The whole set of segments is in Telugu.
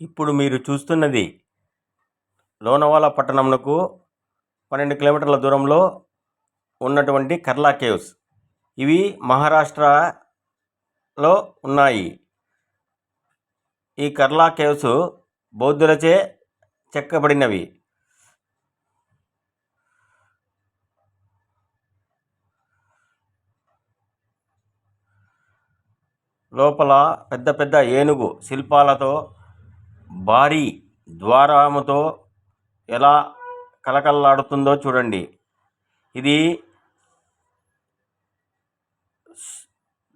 ఇప్పుడు మీరు చూస్తున్నది లోనవాల పట్టణంకు పన్నెండు కిలోమీటర్ల దూరంలో ఉన్నటువంటి కర్లా కేవ్స్. ఇవి మహారాష్ట్రలో ఉన్నాయి. ఈ కర్లా కేవ్స్ బౌద్ధులచే చెక్కబడినవి. లోపల పెద్ద పెద్ద ఏనుగు శిల్పాలతో భారీ ద్వారముతో ఎలా కళకళలాడుతుందో చూడండి. ఇది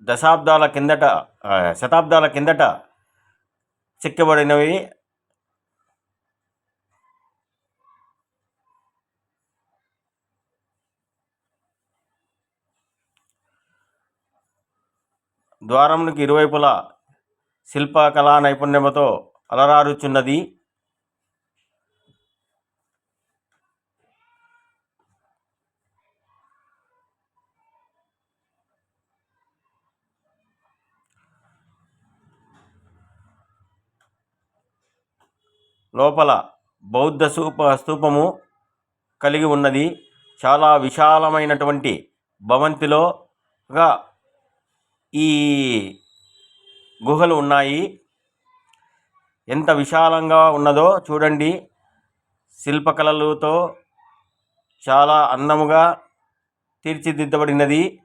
దశాబ్దాల కిందట శతాబ్దాల కిందట చెక్కబడినవి. ద్వారమునికి ఇరువైపులా శిల్పకళా నైపుణ్యముతో అలరారుచున్నది. లోపల బౌద్ధ స్థూప స్థూపము కలిగి ఉన్నది. చాలా విశాలమైనటువంటి భవంతిలోగా ఈ గుహలు ఉన్నాయి. ఎంత విశాలంగా ఉన్నదో చూడండి. శిల్పకళలతో చాలా అందముగా తీర్చిదిద్దబడినది.